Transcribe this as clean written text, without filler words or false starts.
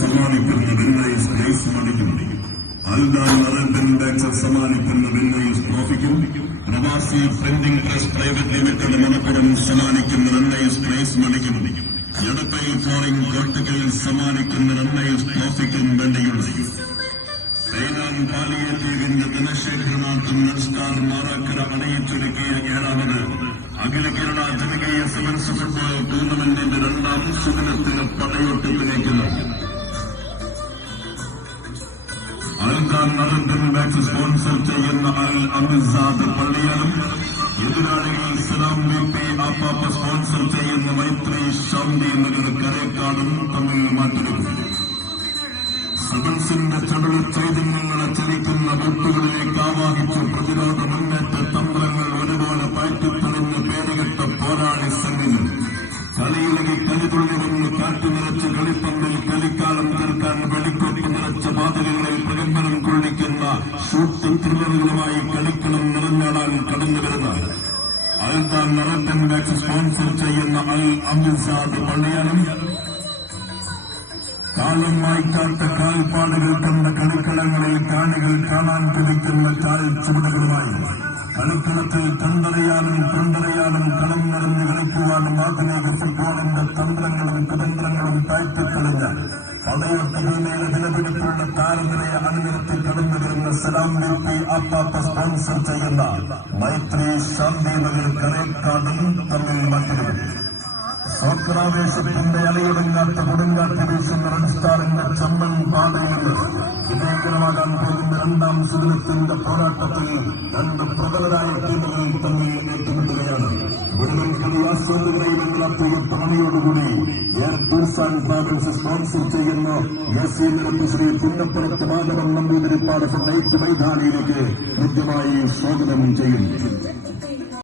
സമ്മാനിക്കുന്ന winners price മണിക്കും അൽദാൻ നറബൻ ബാച്ചർ സമ്മാനിക്കുന്ന വിന്നേഴ്സ് ട്രോഫിക്കും പ്രവാസി printing press private limited Malappuram സമ്മാനിക്കുന്ന റണ്ണേഴ്സ് പ്രൈസ് മണിക്കും എടപ്പൈ ഫോറിംഗ് കോട്ടക്കൽ സമ്മാനിക്കുന്ന റണ്ണേഴ്സ് ട്രോഫിക്കും വേണ്ടിയുള്ള സൈനാൻ പാലിയേറ്റീവിന്റെ ദിനശേഖരനാഥൻ നർസ്റ്റാർ മാറാക്കര അണയിച്ചൊരുക്കിയ 7ാമത് അഖില കേരള ജനകീയ സെവൻസ് ഫുട്ബോൾ ടൂർണമെന്റിന്റെ 2ാം സുദിനത്തിന് പടയോട്ടത്തിലേക്കുന്നു. അൽദാൻ നറബൻ ബാച്ച് സ്പോൺസർ ചെയ്യുന്ന അൽ അമിസാദ് പള്ളിയാലും എതിരാളികൾ സലാം BP ആപ്പാപ്പ സ്പോൺസർ ചെയ്യുന്ന മൈത്രി ശാന്തി നഗർ കരേക്കാടും തമ്മിൽ മാറ്റുന്നു. സെവൻസിന്റെ ചടുല ചൈതന്യങ്ങളെ ചലിക്കുന്ന വോട്ടുകളിലേക്ക് ആവാഹിച്ച് പ്രതിരോധ മുന്നേറ്റ തന്ത്രങ്ങൾ ഒരുപോലെ പാറ്റിത്തെളിഞ്ഞ് പേരുകെട്ട പോരാളി സംഘങ്ങൾ കളിയിലകി കലിതുള്ളിവന്ന് കാറ്റു നിറച്ച് കളിപ്പന്തിൽ കളിക്കാലം തീർക്കാൻ വെടിക്കൊപ്പ് നിറച്ച പാതകളിൽ പ്രകമ്പനം കൊള്ളിക്കുന്ന ഷൂട്ടിംഗ് ത്രില്ലറുകളുമായി കളിക്കണം നിറഞ്ഞാടാൻ കടന്നുവരുന്ന അൽദാൻ നറബൻ ബാച്ച് സ്പോൺസർ ചെയ്യുന്ന അൽ അമിസാദ് പള്ളിയാലും കാലം വായിക്കാത്ത കാൽപ്പാടുകൾ കണ്ട കളിക്കളങ്ങളിൽ കാണികൾ കാണാൻ തുടിക്കുന്ന കാൽ ചുവടുകളുമായി കളിക്കളത്തിൽ കണ്ടറിയാനും കണ്ടറിയാനും കളം നിറഞ്ഞ് കളിക്കുവാനും ആധുനിക ഫുട്ബോളിന്റെ തന്ത്രങ്ങളും കുതന്ത്രങ്ങളും താഴ്ത്തിക്കളഞ്ഞ പടയോട്ടത്തിനേറെ വിലപിടിപ്പുള്ള താരനിരയെ അണിനിരത്തി കടന്നു വരുന്ന സലാം BP ആപ്പാപ്പ സ്പോൺസർ ചെയ്യുന്ന മൈത്രി ശാന്തി നഗർ കരേക്കാടും തമ്മിൽ മത്സരം. സോക്കറാവേശത്തിന്റെ അലയൊടുങ്ങാത്ത കൊടുങ്കാറ്റ് വീശുന്ന റൺസ്റ്റാറിന്റെ ചമ്മൻ പാതയിൽ വിജയകരമാകാൻ പോകുന്ന 2ാം സുദിനത്തിന്റെ പോരാട്ടത്തിൽ 2 പ്രബലരായ ടീമുകൾ തമ്മിൽ ഏറ്റുമുട്ടുകയാണ്. മുഴുവൻ കളി ആസ്വാദകരെയുള്ള പണിയോടുകൂടി air tours and travels sponsor ചെയ്യുന്ന AC നിരത്ത് ശ്രീ പുന്നപ്പുറത്ത് മാധവൻ നമ്പൂതിരിപ്പാട് നൈറ്റ് മൈതാനിയിലേക്ക് കൃത്യമായി സ്വാഗതം ചെയ്യുന്നു.